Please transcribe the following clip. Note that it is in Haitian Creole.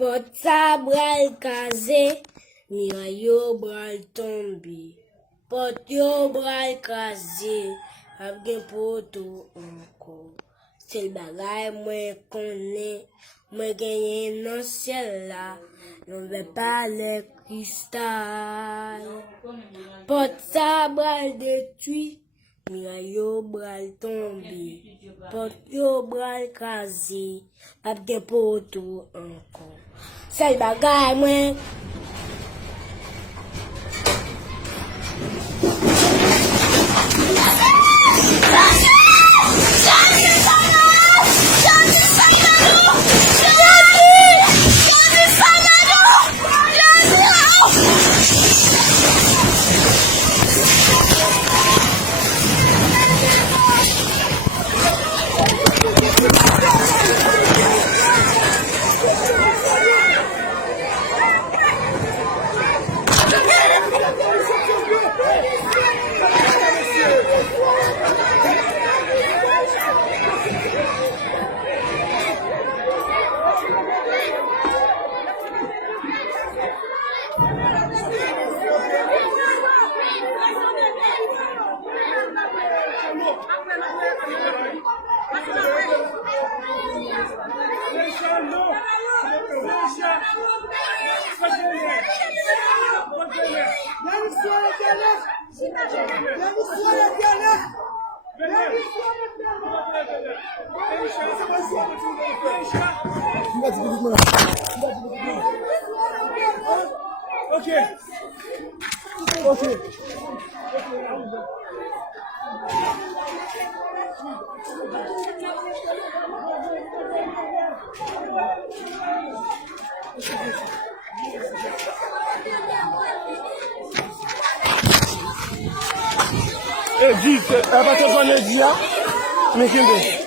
Porte sa bral kaze, miraille yo bral tombe. Porte yo bral kaze, ap gen poto encore. C'est le bagay moi connais, moi gagné dans ciel là, on veut pas le cristal. Porte sa bral détruit, miraille yo bral tombe. Porte yo bral kaze, ap gen poto encore. C'est le bagay moi. Dis, elle va te prendre le dia, mais qu'est-ce que